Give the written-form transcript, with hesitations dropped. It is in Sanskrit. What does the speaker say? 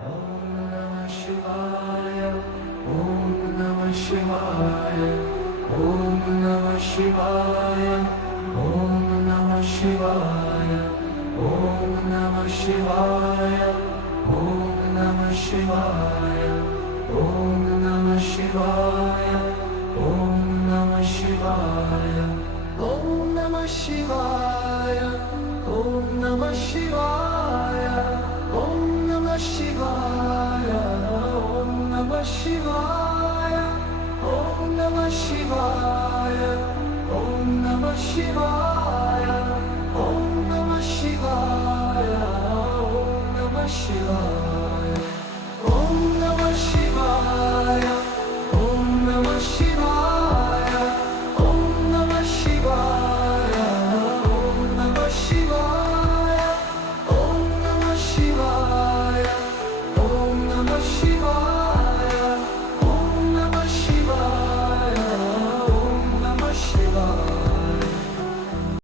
Om Namah Shivaya. Om Namah Shivaya. Om Namah Shivaya. Om Namah Shivaya. Om Namah Shivaya. Om Namah Shivaya. Om Namah Shivaya. Om Namah Shivaya. Om Namah Shivaya. Om Namah Shivaya. Om Namah Shivaya. Om Namah Shivaya. Om Namah Shivaya. Om Namah Shivaya.